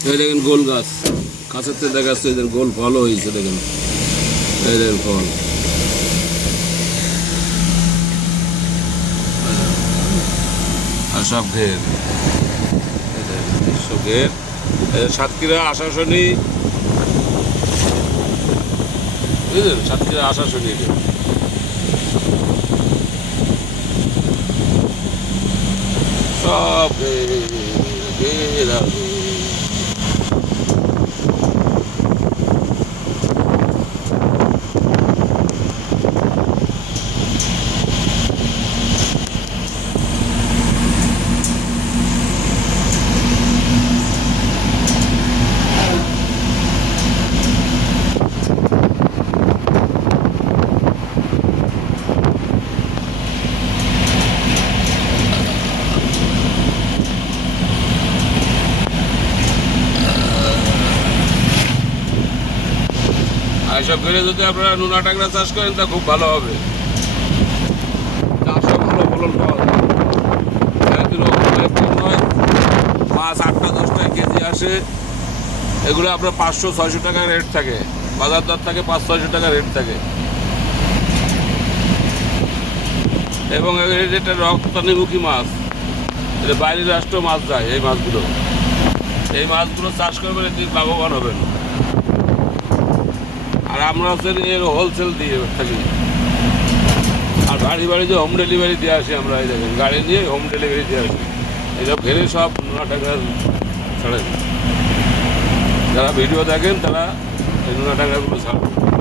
এই দেখেন গোল গাছ, কাছের থেকে দেখা যাচ্ছে এদের গোল ফলও হয়েছে, দেখেন এই দেখেন ফল। আর সব ঘের, সব ঘের। সাতক্ষীরা আশাশুনি, বুঝলেন, সাতক্ষীরা আশাশুনি সব ঘের। এসব করে যদি আপনারা নোনা টাংরা চাষ করেন তা খুব ভালো হবে, চাষও ভালো ফলন পাওয়া যায়। নয়, মাছ 8-10 কেজি আসে, এগুলো আপনার 500-600 টাকা রেট থাকে, বাজার দর থাকে 500-600 টাকা রেট থাকে। এবং এটা রপ্তানিমুখী মাছ, এটা বাইরের রাষ্ট্র মাছ যায়। এই মাছগুলো চাষ করবেন, এদিন লাভবান হবেন। আর আমরা হচ্ছে এর হোলসেল দিয়ে থাকি, আর বাড়ি বাড়ি যে হোম ডেলিভারি দিয়ে আসি আমরা। এই দেখেন গাড়ি নিয়ে হোম ডেলিভারি দিয়ে আসি। এইসব ঘেরে সব নোনা টাকা ছাড়েন, যারা ভিডিও দেখেন তারা এই নোনা টাকাগুলো ছাড়েন।